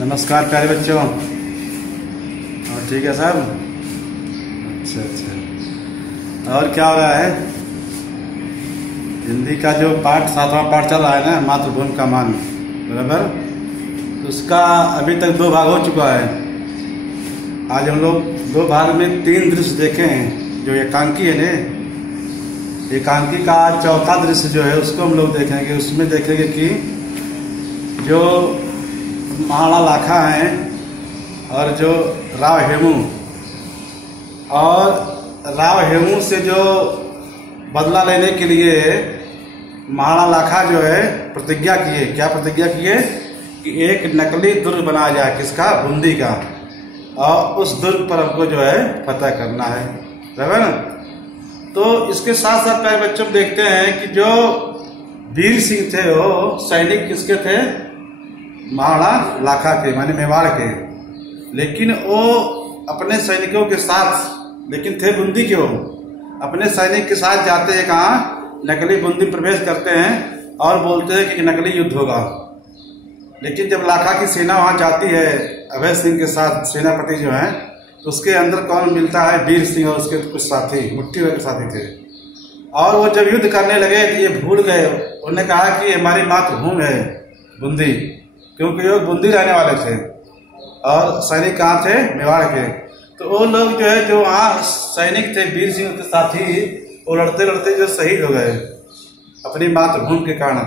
नमस्कार प्यारे बच्चों। और ठीक है साहब? अच्छा। और क्या हो रहा है? हिंदी का जो पाठ 7वां पाठ चल रहा है ना, मातृभूमि का मान, बराबर, उसका अभी तक 2 भाग हो चुका है। आज हम लोग 2 भाग में 3 दृश्य देखे हैं। जो एकांकी है ना, एकांकी का 4था दृश्य जो है उसको हम लोग देखेंगे। उसमें देखेंगे कि जो महाराणा लाखा हैं और जो राव हेमू से जो बदला लेने के लिए महाराणा लाखा जो है प्रतिज्ञा किए। क्या प्रतिज्ञा किए? कि एक नकली दुर्ग बनाया जाए, किसका? बूंदी का, और उस दुर्ग पर हमको जो है फतह करना है, बराबर ना? तो इसके साथ साथ प्यारे बच्चों देखते हैं कि जो वीर सिंह थे वो सैनिक किसके थे? महाराणा लाखा के, माने मेवाड़ के। लेकिन वो अपने सैनिकों के साथ, लेकिन थे बूंदी के, वो अपने सैनिक के साथ जाते हैं कहाँ? नकली बूंदी प्रवेश करते हैं और बोलते हैं कि नकली युद्ध होगा। लेकिन जब लाखा की सेना वहां जाती है अभय सिंह के साथ, सेनापति जो है, तो उसके अंदर कौन मिलता है? वीर सिंह और उसके कुछ साथी, मुट्ठी भर के साथी थे। और वो जब युद्ध करने लगे तो ये भूल गए। उन्होंने कहा कि हमारी मातृभूमि है बूंदी, क्योंकि वो बूंदी रहने वाले थे और सैनिक कहाँ थे? मेवाड़ के। तो वो लोग जो है, जो वहाँ सैनिक थे वीर सिंह के साथी, वो लड़ते लड़ते जो शहीद हो गए अपनी मातृभूमि के कारण।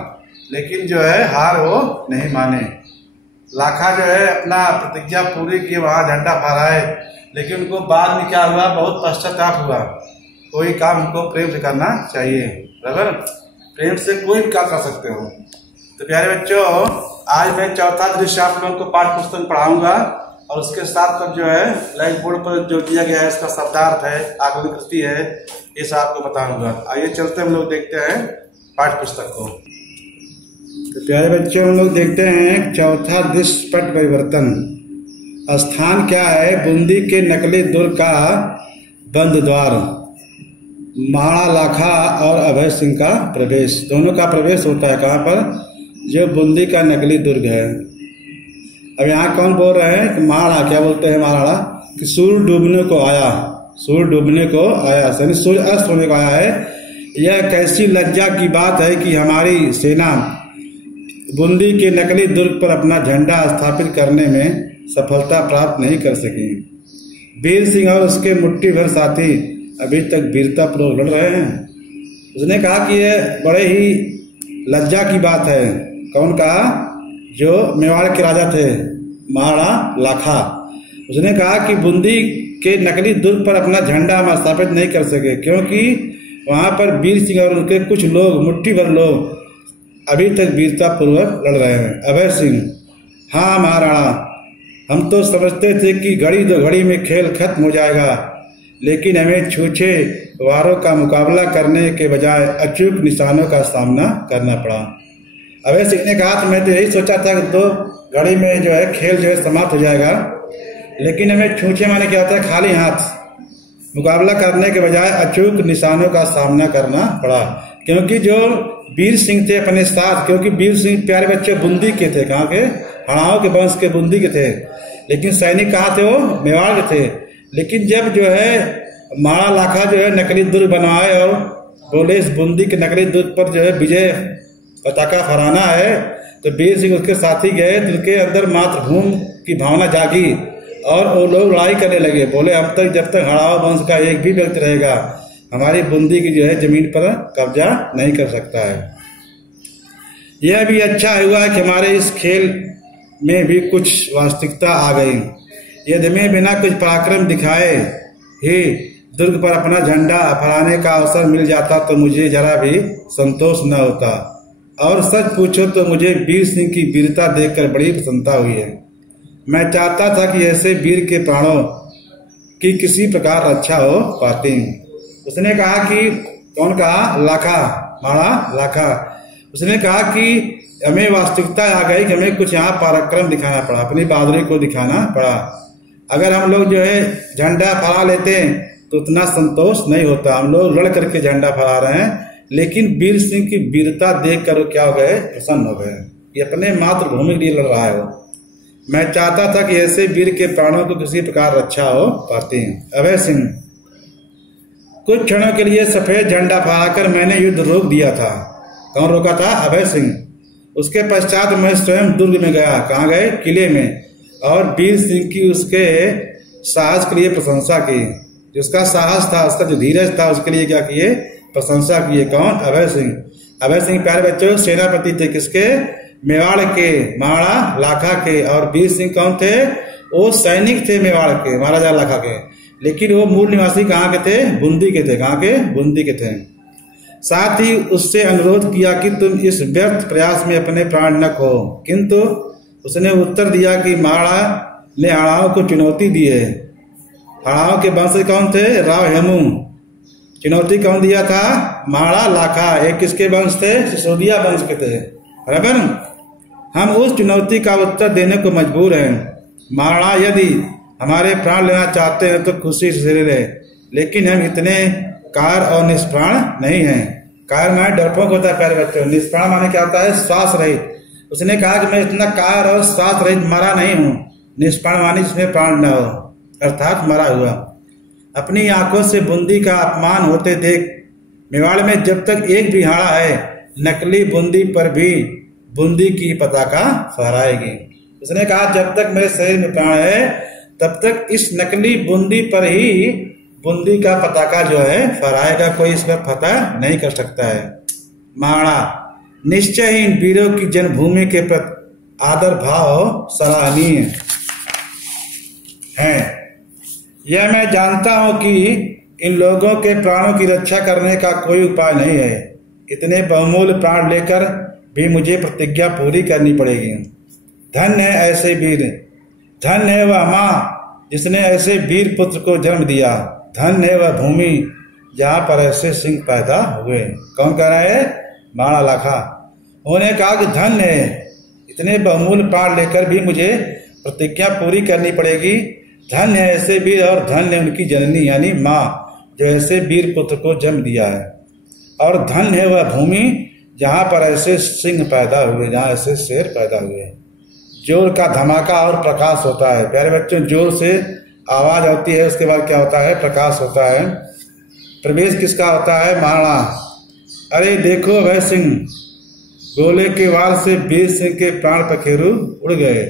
लेकिन जो है हार वो नहीं माने। लाखा जो है अपना प्रतिज्ञा पूरी की, वहाँ झंडा फहराए, लेकिन उनको बाद में क्या हुआ? बहुत पश्चाताप हुआ। कोई काम हमको प्रेम से करना चाहिए, बराबर? प्रेम से कोई भी काम कर सकते हो। तो प्यारे बच्चों, आज मैं 4था दृश्य आप लोगों को पाठ्य पुस्तक पढ़ाऊंगा, और उसके साथ साथ जो है ब्लैक बोर्ड पर जो दिया गया है इसका शब्दार्थ है, आकलन है, ये सब आपको बताऊंगा। आइए चलते हम लोग देखते हैं पाठ्य पुस्तक को। तो प्यारे बच्चों, हम लोग देखते हैं 4था दृश्य पट परिवर्तन। स्थान क्या है? बूंदी के नकली दुर्ग का बंद द्वार। महाराणा लाखा और अभय सिंह का प्रवेश, दोनों का प्रवेश होता है कहाँ पर? जो बूंदी का नकली दुर्ग है। अब यहाँ कौन बोल रहे हैं? कि महाराणा, क्या बोलते हैं महाराणा? कि सूर्य डूबने को आया, सूर्य डूबने को आया, यानी सूर्य अस्त होने को आया है। यह कैसी लज्जा की बात है कि हमारी सेना बूंदी के नकली दुर्ग पर अपना झंडा स्थापित करने में सफलता प्राप्त नहीं कर सकी। वीर सिंह और उसके मुट्ठी भर साथी अभी तक वीरता पूर्वक लड़ रहे हैं। उसने कहा कि यह बड़े ही लज्जा की बात है। कौन कहा? जो मेवाड़ के राजा थे महाराणा लाखा। उसने कहा कि बूंदी के नकली दुर्ग पर अपना झंडा हम स्थापित नहीं कर सके, क्योंकि वहां पर वीर सिंह और उनके कुछ लोग, मुट्ठी भर लोग, अभी तक वीरता पूर्वक लड़ रहे हैं। अभय सिंह: हाँ महाराणा, हम तो समझते थे कि घड़ी 2 घड़ी में खेल खत्म हो जाएगा, लेकिन हमें छूछे वारों का मुकाबला करने के बजाय अचूक निशानों का सामना करना पड़ा। अभय सिंह ने कहा, तो मैं तो यही सोचा था कि 2 घड़ी में जो है खेल जो है समाप्त हो जाएगा, लेकिन हमें छूछे माने क्या होता है? खाली हाथ मुकाबला करने के बजाय अचूक निशानों का सामना करना पड़ा। क्योंकि जो वीर सिंह थे अपने साथ, क्योंकि वीर सिंह प्यारे बच्चे बूंदी के थे, कहाँ के? हड़ाओं के वंश के बूंदी के थे। लेकिन सैनिक कहाँ थे? वो मेवाड़ के थे। लेकिन जब जो है महाराणा लाखा जो है नकली दुर्ग बनवाए और बोले इस बूंदी के नकली दुर्ग पर जो है विजय पताका फहराना है, तो वीर सिंह उसके साथी गए, तो उनके अंदर मातृभूमि की भावना जागी और वो लोग लड़ाई करने लगे। बोले अब तक जब तक हड़ाओ वंश का एक भी व्यक्ति रहेगा, हमारी बूंदी की जो है जमीन पर कब्जा नहीं कर सकता है। यह भी अच्छा हुआ कि हमारे इस खेल में भी कुछ वास्तविकता आ गई। यदि मैं बिना कुछ पराक्रम दिखाए ही दुर्ग पर अपना झंडा फहराने का अवसर मिल जाता तो मुझे जरा भी संतोष न होता। और सच पूछो तो मुझे वीर सिंह की वीरता देखकर बड़ी प्रसन्नता हुई है। मैं चाहता था कि ऐसे वीर के प्राणों की किसी प्रकार रक्षा हो पाती। उसने कहा कि कौन कहा? लाखा, महाराणा लाखा। उसने कहा कि हमें वास्तविकता आ गई कि हमें कुछ यहाँ पराक्रम दिखाना पड़ा, अपनी बहादुरी को दिखाना पड़ा। अगर हम लोग जो है झंडा फहरा लेते तो उतना संतोष नहीं होता। हम लोग लड़ करके झंडा फहरा रहे हैं, लेकिन वीर सिंह की वीरता देखकर वो क्या हो गए? प्रसन्न हो गए। ये अपने मातृभूमि के लिए लड़ रहा है वो। मैं चाहता था कि ऐसे वीर के प्राणों को किसी प्रकार रक्षा हो पाती। अभय सिंह, कुछ क्षणों के लिए सफेद झंडा फहराकर मैंने युद्ध रोक दिया था। कौन रोका था? अभय सिंह। उसके पश्चात मैं स्वयं दुर्ग में गया। कहाँ गए? किले में। और वीर सिंह की उसके साहस के लिए प्रशंसा की। जिसका साहस था, उसका जो धीरज था, उसके लिए क्या किए? प्रशंसा किए। कौन? अभय सिंह। अभय सिंह प्यारे बच्चों सेनापति थे किसके? मेवाड़ के, महाराणा लाखा के। और वीर सिंह कौन थे? वो सैनिक थे मेवाड़ के, महाराजा लाखा के। लेकिन वो मूल निवासी कहाँ के थे? बूंदी के थे। कहाँ के? बूंदी के थे। साथ ही उससे अनुरोध किया कि तुम इस व्यर्थ प्रयास में अपने प्राण न खो। किंतु उसने उत्तर दिया कि महाराणा ने हड़ाओं को चुनौती दी है। हड़ाओं के वंश कौन थे? राव हेमू। चुनौती कौन दिया था? महाराणा लाखा। एक किसके वंश थे? सिसोदिया वंश के थे। बराबर। हम उस चुनौती का उत्तर देने को मजबूर हैं। महाराणा यदि हमारे प्राण लेना चाहते हैं तो खुशी से ले, लेकिन हम इतने कार और निष्प्राण नहीं हैं। कार माने डरपोक होता है प्यारे बच्चों। निष्प्राण माने क्या होता है? श्वास रहित। उसने कहा कि मैं इतना कार और श्वास रहित मरा नहीं हूँ। निष्प्राण माने जिसमें प्राण न हो, अर्थात मरा हुआ। अपनी आंखों से बूंदी का अपमान होते देख मेवाड़ में जब तक एक भी हाड़ा है, नकली बूंदी पर भी बूंदी की पताका फहराएगी। उसने कहा जब तक मेरे शरीर में प्राण है तब तक इस नकली बूंदी पर ही बूंदी का पताका जो है फहराएगा। कोई इस पर फतह नहीं कर सकता है। महाराणा, निश्चय ही इन वीरों की जन्मभूमि के प्रति आदर भाव सराहनीय है। यह मैं जानता हूं कि इन लोगों के प्राणों की रक्षा करने का कोई उपाय नहीं है। इतने बहुमूल्य प्राण लेकर भी मुझे प्रतिज्ञा पूरी करनी पड़ेगी। धन्य है ऐसे वीर, धन्य है वह माँ जिसने ऐसे वीर पुत्र को जन्म दिया। धन्य है वह भूमि जहाँ पर ऐसे सिंह पैदा हुए। कौन कह रहा है? महाराणा लाखा। उन्होंने कहा कि धन्य है, इतने बहुमूल्य प्राण लेकर भी मुझे प्रतिज्ञा पूरी करनी पड़ेगी। धन्य है ऐसे वीर और धन्य उनकी जननी यानी माँ जो ऐसे वीर पुत्र को जन्म दिया है। और धन्य है वह भूमि जहाँ पर ऐसे सिंह पैदा हुए, जहाँ ऐसे शेर पैदा हुए। जोर का धमाका और प्रकाश होता है। प्यारे बच्चों, जोर से आवाज आती है, उसके बाद क्या होता है? प्रकाश होता है। प्रवेश किसका होता है? महाराणा। अरे देखो अभय सिंह, गोले के वार से वीर सिंह के प्राण पखेरु उड़ गए।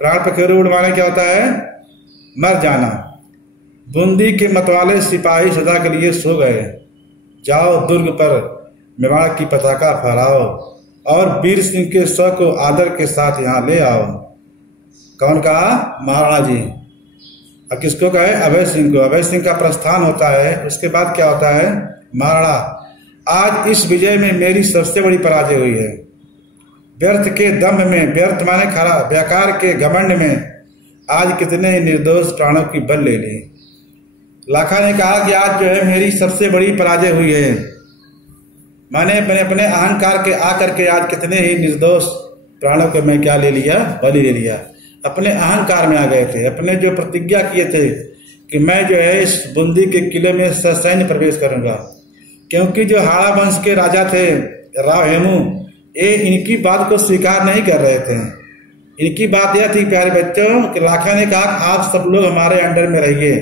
प्राण पखेरु उड़ माने क्या होता है? मर जाना। बूंदी के मतवाले सिपाही सदा के लिए सो गए। जाओ दुर्ग पर मेवाड़ की पताका फहराओ और वीर सिंह के शव को आदर के साथ यहाँ ले आओ। कौन कहा? महाराणा जी। अब किसको कहे? अभय सिंह को। अभय सिंह का प्रस्थान होता है। उसके बाद क्या होता है? महाराणा, आज इस विजय में मेरी सबसे बड़ी पराजय हुई है। व्यर्थ के दम्भ में, व्यर्थ माने खरा, बेकार के घमंड में आज कितने निर्दोष प्राणों की बल ले ली। लाखा ने कहा कि आज जो है मेरी सबसे बड़ी पराजय हुई है। मैंने अपने अहंकार के आकर के आज कितने ही निर्दोष प्राणों को मैं क्या ले लिया? बलि ले लिया। अपने अहंकार में आ गए थे। अपने जो प्रतिज्ञा किए थे कि मैं जो है इस बूंदी के किले में ससैन्य प्रवेश करूंगा, क्योंकि जो हाड़ा वंश के राजा थे राव हेमू, ये इनकी बात को स्वीकार नहीं कर रहे थे। इनकी बात यह थी प्यारे बच्चों कि लाखा ने कहा आप सब लोग हमारे अंडर में रहिए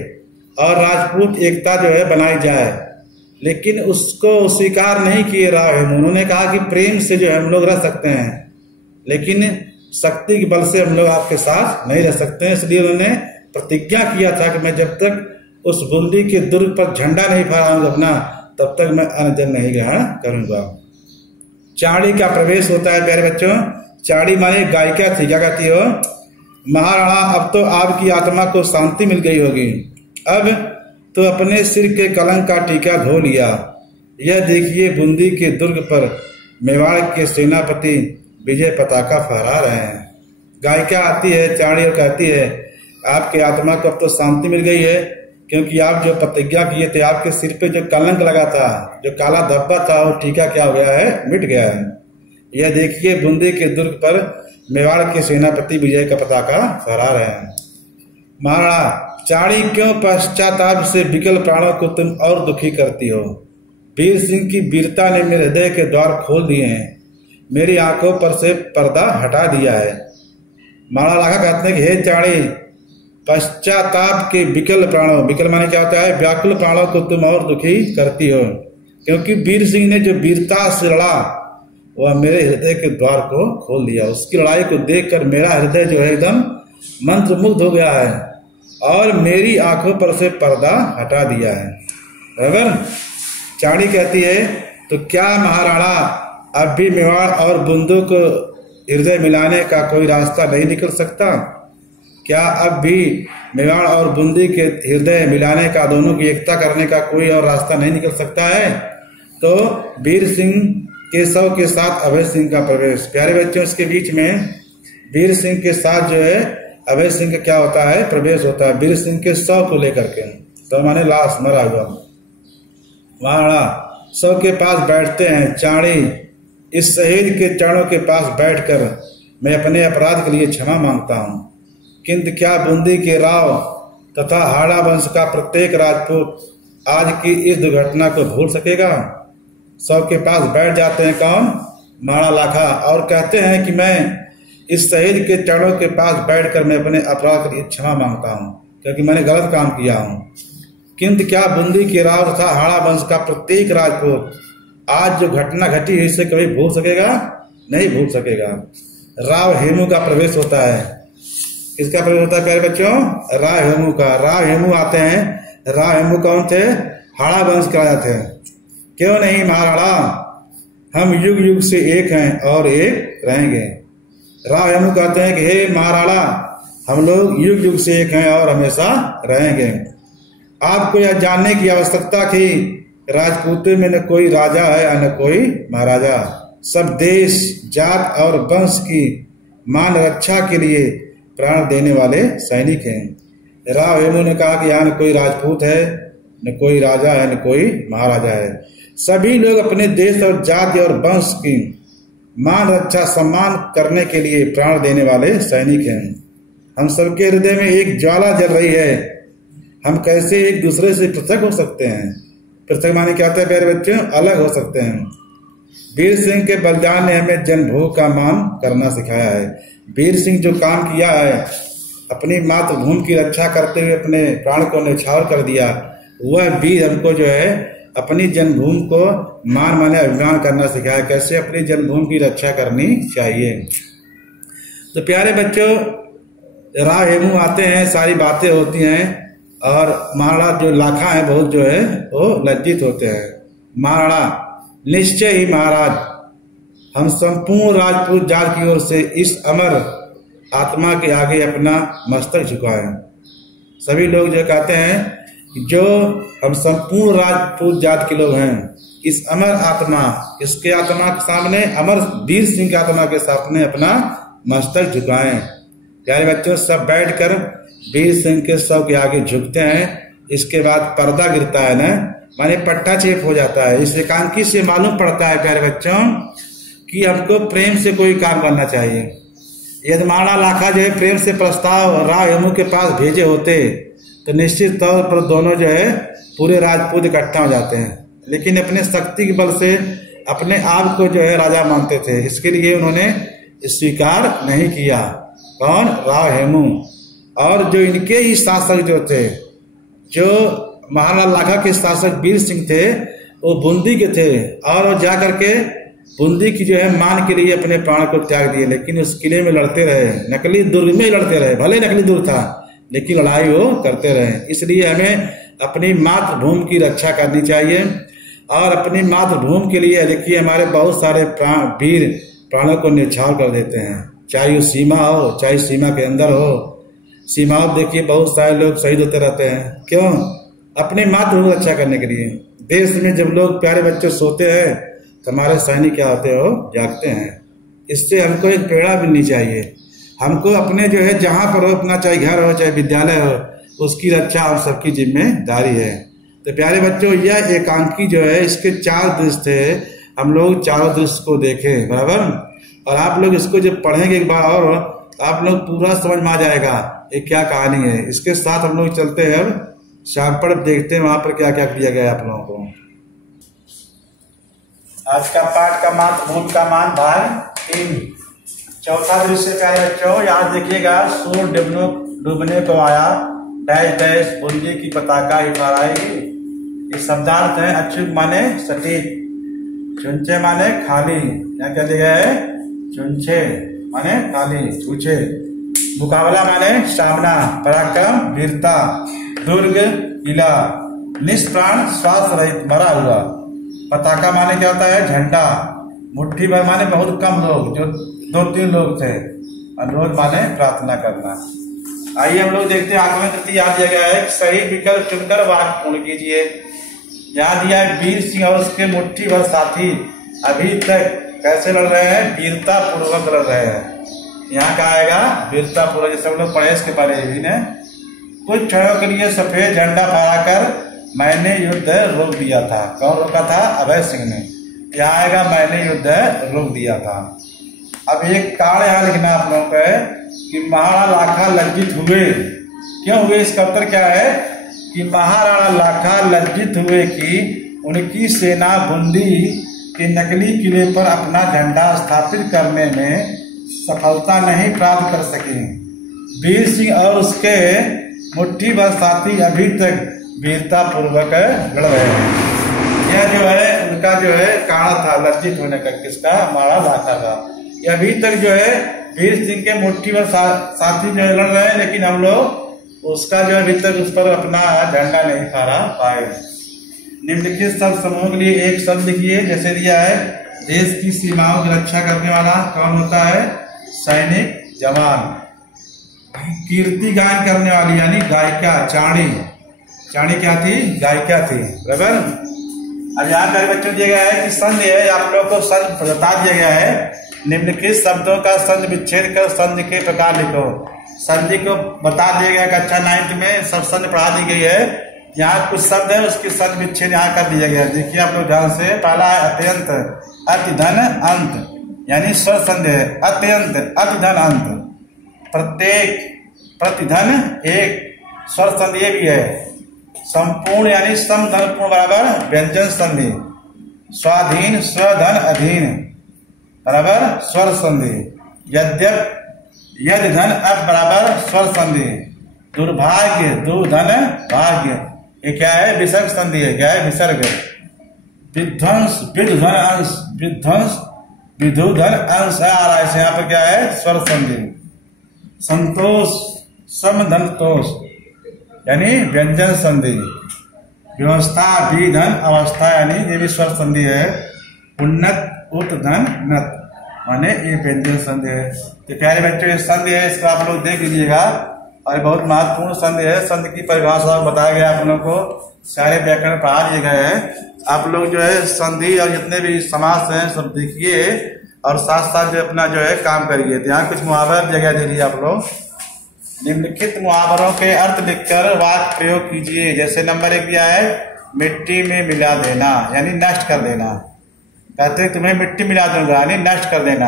और राजपूत एकता जो है बनाई जाए, लेकिन उसको स्वीकार नहीं किए राव हेमू। उन्होंने कहा कि प्रेम से जो हम लोग रह सकते हैं, लेकिन शक्ति के बल से हम लोग आपके साथ नहीं रह सकते हैं। इसलिए उन्होंने प्रतिज्ञा किया था कि मैं जब तक उस बूंदी के दुर्ग पर झंडा नहीं फहराऊंगा अपना, तब तक मैं अन्न नहीं ग्रहण करूंगा। चाड़ी का प्रवेश होता है प्यारे बच्चों। चाड़ी माने गायिका थी। क्या कहती हो? महाराणा, अब तो आपकी आत्मा को शांति मिल गई होगी। अब तो अपने सिर के कलंक का टीका धो लिया। यह देखिए बूंदी के दुर्ग पर मेवाड़ के सेनापति विजय पताका फहरा रहे हैं। गायिका आती है चाड़ी और कहती है आपके आत्मा को अब तो शांति मिल गई है, क्योंकि आप जो प्रतिज्ञा किए थे, आपके सिर पे जो कलंक लगा था, जो काला धब्बा था, वो टीका क्या हो गया है? मिट गया है। यह देखिए बूंदी के दुर्ग पर मेवाड़ के सेनापति विजय का पताका फहरा रहे हैं। महाराणा, चाड़ी क्यों पश्चाताप से विकल प्राणों को तुम और दुखी करती हो? वीर सिंह की वीरता ने मेरे हृदय के द्वार खोल दिए हैं, मेरी आंखों पर से पर्दा हटा दिया है। महाराणा लाखा कहते हैं कि हे चाणी, पश्चाताप के विकल प्राणों, विकल माने क्या होता है, व्याकुल प्राणों को तुम और दुखी करती हो, क्योंकि वीर सिंह ने जो वीरता से लड़ा वह मेरे हृदय के द्वार को खोल दिया। उसकी लड़ाई को देखकर मेरा हृदय जो है एकदम मंत्रमुग्ध हो गया है और मेरी आंखों पर से पर्दा हटा दिया है। बराबर। चाणी कहती है तो क्या महाराणा अब भी मेवाड़ और बूंदों को हृदय मिलाने का कोई रास्ता नहीं निकल सकता? क्या अब भी मेवाड़ और बूंदी के हृदय मिलाने का, दोनों की एकता करने का कोई और रास्ता नहीं निकल सकता है? तो वीर सिंह के शव के साथ अभय सिंह का प्रवेश। प्यारे बच्चों, इसके बीच में वीर सिंह के साथ जो है अभय सिंह का क्या होता है, प्रवेश होता है वीर सिंह के शव को लेकर के। तो माने लाश मरा हुआ। महाराणा शव के पास बैठते हैं। चाणी, इस शहीद के चरणों के पास बैठकर मैं अपने अपराध के लिए क्षमा मांगता हूँ, किंतु क्या बूंदी के राव तथा हाड़ा वंश का प्रत्येक राजपूत आज की इस दुर्घटना को भूल सकेगा? शव के पास बैठ जाते हैं कौन? महाराणा लाखा, और कहते हैं कि मैं इस शहीद के चरणों के पास बैठकर मैं अपने अपराध के लिए क्षमा मांगता हूँ, क्योंकि मैंने गलत काम किया हूँ। किंतु क्या बूंदी के राव तथा हाड़ा वंश का प्रत्येक राजपूत आज जो घटना घटी है इसे कभी भूल सकेगा? नहीं भूल सकेगा। राव हेमू का प्रवेश होता है। किसका प्रवेश होता है प्यारे बच्चों? राव हेमू का। राव हेमू आते हैं। राव हेमू कौन थे? हाड़ा वंश के राजा थे। क्यों नहीं महाराणा, हम युग युग से एक हैं और एक रहेंगे। राव हेमू कहते हैं कि हे महाराणा, हम लोग युग युग से एक हैं और हमेशा रहेंगे। आपको यह जानने की आवश्यकता थी, राजपूतों में न कोई राजा है और न कोई महाराजा, सब देश जात और वंश की मान रक्षा के लिए प्राण देने वाले सैनिक हैं। राव हेमू ने कहा कि यहाँ न कोई राजपूत है, न कोई राजा है, न कोई महाराजा है, सभी लोग अपने देश और जाति और वंश की मान रक्षा सम्मान करने के लिए प्राण देने वाले सैनिक हैं। हम सबके हृदय में एक ज्वाला जल रही है, हम कैसे एक दूसरे से पृथक हो सकते हैं? पृथक माने क्या होता है प्यारे बच्चों? अलग हो सकते हैं। वीर सिंह के बलिदान ने हमें जन्मभूमि का मान करना सिखाया है। वीर सिंह जो काम किया है, अपनी मातृभूमि की रक्षा करते हुए अपने प्राण को न्यौछावर कर दिया, वह वीर हमको जो है अपनी जन्मभूमि को मान माने अभिमान करना सिखाया, कैसे अपनी जन्मभूमि की रक्षा करनी चाहिए। तो प्यारे बच्चों, राव हेमू आते हैं, सारी बातें होती हैं और महाराणा जो लाखा है बहुत जो है वो लज्जित होते हैं। महाराणा, निश्चय ही महाराज, हम संपूर्ण राजपूत जात की ओर से इस अमर आत्मा के आगे अपना मस्तक झुकाएं। सभी लोग जो कहते हैं जो हम संपूर्ण राजपूत जात के लोग हैं, इस अमर आत्मा, इसके आत्मा के सामने, अमर वीर सिंह की आत्मा के सामने अपना मस्तक झुकाएं। प्यारे बच्चों, सब बैठकर वीर सिंह के शव के आगे झुकते हैं। इसके बाद पर्दा गिरता है ना, माने पट्टा चेप हो जाता है। इस एकांकी से मालूम पड़ता है प्यारे बच्चों कि हमको प्रेम से कोई काम करना चाहिए। यदि महाराणा लाखा जो है प्रेम से प्रस्ताव राव हेमू के पास भेजे होते तो निश्चित तौर पर दोनों जो है पूरे राजपूत इकट्ठा हो जाते हैं, लेकिन अपने शक्ति के बल से अपने आप को जो है राजा मानते थे, इसके लिए उन्होंने स्वीकार नहीं किया। कौन? राव हेमू। और जो इनके ही शासक जो थे, जो महाराणा लाखा के शासक वीर सिंह थे, वो बूंदी के थे और वो जाकर के बूंदी की जो है मान के लिए अपने प्राण को त्याग दिए, लेकिन उस किले में लड़ते रहे, नकली दुर्ग में लड़ते रहे। भले नकली दुर्ग था लेकिन लड़ाई वो करते रहे। इसलिए हमें अपनी मातृभूमि की रक्षा करनी चाहिए और अपनी मातृभूमि के लिए देखिए हमारे बहुत सारे वीर प्राणों को न्यौछावर कर देते हैं, चाहे वो सीमा हो चाहे सीमा के अंदर हो। सीमाओं देखिए बहुत सारे लोग शहीद होते रहते हैं, क्यों? अपने मातृभूमि रक्षा करने के लिए। देश में जब लोग प्यारे बच्चे सोते हैं तो हमारे सैनिक क्या होते हो? जागते हैं। इससे हमको एक प्रेरणा मिलनी चाहिए। हमको अपने जो है जहां पर हो, अपना चाहे घर हो चाहे विद्यालय हो, उसकी रक्षा हम सबकी जिम्मेदारी है। तो प्यारे बच्चों, यह एकांकी जो है इसके 4 दृश्य थे, हम लोग चारों दृश्य को देखें, बराबर। और आप लोग इसको जब पढ़ेंगे एक बार और आप लोग पूरा समझ में आ जाएगा ये क्या कहानी है। इसके साथ हम लोग चलते हैं शाम पर, देखते हैं वहां पर क्या क्या किया गया आप लोगों को। आज का पाठ का मातृभूमि का मान भाग 3। चौथा दृश्य प्यारे बच्चों, यहाँ देखिएगा, सूर्य डूबने को आया, डैश डैश बूंदी की पताका ही फहराएगी। ये शब्दार्थ है। अच्युत माने सटीक, चुनचे माने खाली, यहाँ क्या दिया है, चुनचे माने खाली, छूछे। मुकाबला माने सामना, पराक्रम वीरता, दुर्ग किला, निष्प्राण श्वास रहित मरा हुआ। पताका माने क्या होता है, झंडा। मुट्ठी भर माने बहुत कम लोग, जो 2-3 लोग थे। अनुरोध माने प्रार्थना करना। आइए हम लोग देखते हैं, आगमन तृतीय यहाँ दिया गया है, सही विकल्प चुनकर वाक्य पूर्ण कीजिए। यहाँ दिया है, वीर सिंह और उसके मुट्ठी भर साथी अभी तक कैसे लड़ रहे हैं, वीरता पूर्वक लड़ रहे हैं। यहाँ क्या आएगा, वीरता पूर्वक, जैसे हम लोग पढ़े इसके बारे में ने। कुछ क्षणों के लिए सफेद झंडा फहराकर मैंने युद्ध रोक दिया था। कौन रोका था, अभय सिंह ने। यहाँ आएगा, मैंने युद्ध रोक दिया था। अब एक कारण यहाँ लिखना आप लोगों को है कि महाराणा लाखा लज्जित हुए। क्यों हुए, इसका उत्तर क्या है कि महाराणा लाखा लज्जित हुए कि उनकी सेना बूंदी के नकली किले पर अपना झंडा स्थापित करने में सफलता नहीं प्राप्त कर सके। वीर सिंह और उसके मुट्ठी भर साथी अभी तक वीरता पूर्वक लड़ रहे हैं। यह जो है उनका जो है कारण था लज्जित होने का, किसका, महाराणा लाखा का। ये अभी तक जो है वीर सिंह के मुट्ठी भर साथी जो है लड़ रहे हैं, लेकिन हम लोग उसका जो अभी तक उस पर अपना झंडा नहीं फहरा पाए। निम्नलिखित शब्द समूह के लिए एक शब्द लिखिए। जैसे दिया है, देश की सीमाओं की रक्षा करने वाला कौन होता है, सैनिक, जवान। कीर्ति गान करने वाली यानी गायिका, चाणी। चाणी क्या थी, गायिका थी, बराबर। अब यहाँ पर बच्चों दिया गया है कि संधि है, आप लोगों को संधि बता दिया गया है। निम्नलिखित शब्दों का संधि विच्छेद कर संधि के प्रकार लिखो। संधि को बता दिया गया, कक्षा 9th में सब संधि पढ़ा दी गई है। यहाँ कुछ शब्द है, उसकी संधि विच्छेद यहाँ कर दिया गया। देखिए आप लोग ध्यान से। पहला है अत्यंत, अति धन अंत, यानी स्वर संधि है। अत्यंत, अति धन अंत। प्रत्येक, प्रतिधन एक, स्वर संधि ये भी है। संपूर्ण यानी सम धन पूर्ण बराबर व्यंजन संधि। स्वाधीन, स्वधन अधीन बराबर स्वर संधि। यद्यप, यद धन अब बराबर स्वर संधि। दुर्भाग्य, दुर्धन भाग्य, ये क्या है, विसर्ग संधि है। क्या है, विसर्ग। विध्वंस, विध्वंस अंश, विध्वंस विधुधन अंश आ रहा है, यहाँ पर क्या है, स्वर संधि। संतोष, समधन तोष, यानी व्यंजन संधि। व्यवस्था, विधन अवस्था, यानी ये भी स्वर संधि है। उन्नत, उत धन नत, माने ये व्यंजन संधि है। तो प्यारे बच्चों, ये संधि है, इसको आप लोग देख लीजिएगा, और बहुत महत्वपूर्ण संधि है। संधि की परिभाषा बताया गया आप लोगों को, सारे व्याकरण पढ़ा दिए गए हैं। आप लोग जो है संधि और जितने भी समास हैं सब देखिए, और साथ साथ जो अपना जो है काम करिए। तो यहाँ कुछ मुहावरे जगह दे दिए आप लोग। निम्नलिखित मुहावरों के अर्थ लिखकर वाक्य प्रयोग कीजिए। जैसे नंबर 1 दिया है, मिट्टी में मिला देना, यानी नष्ट कर देना। कहते तुम्हें मिट्टी मिला दूंगा, यानी नष्ट कर देना।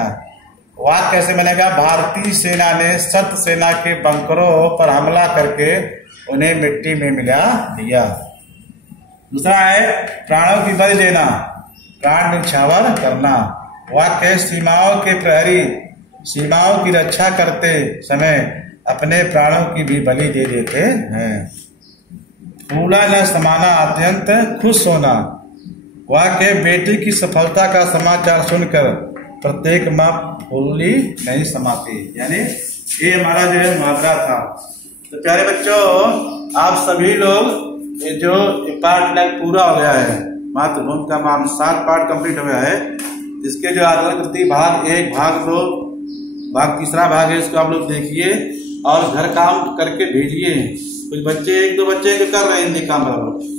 वाक्य कैसे बनेगा, भारतीय सेना ने शत्रु सेना के बंकरों पर हमला करके उन्हें मिट्टी में मिला दिया। दूसरा है, प्राणों की बलि देना, प्राण न्यौछावर करना। वाक्य है, सीमाओं के प्रहरी सीमाओं की रक्षा करते समय अपने प्राणों की भी बलि दे देते हैं। फूला न समाना, अत्यंत खुश होना। वाक्य, बेटी की सफलता का समाचार सुनकर प्रत्येक माँ फूली नहीं समाती, यानी ये हमारा जो है मुहावरा था। तो प्यारे बच्चों, आप सभी लोग ये जो पार्ट पूरा हो गया है, मातृभूमि का मान 7 पार्ट कंप्लीट हो गया है। इसके जो आकलन कृति भाग 1, भाग 2, भाग 3 भाग है, इसको आप लोग देखिए और घर काम करके भेजिए। कुछ बच्चे, 1-2 बच्चे जो कर रहे हैं हिंदी काम बराबर,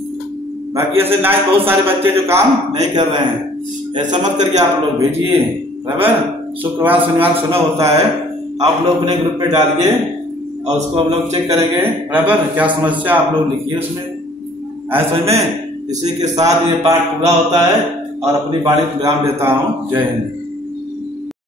बाकी ऐसे ना बहुत सारे बच्चे जो काम नहीं कर रहे हैं। ऐसा मत करिए, आप लोग भेजिए बराबर। शुक्रवार शनिवार समय होता है, आप लोग अपने ग्रुप में डालिए और उसको हम लोग चेक करेंगे बराबर। क्या समस्या आप लोग लिखिए उसमें, ऐसे में। इसी के साथ ये पाठ पूरा होता है और अपनी वाणी को विराम देता हूँ। जय हिंद।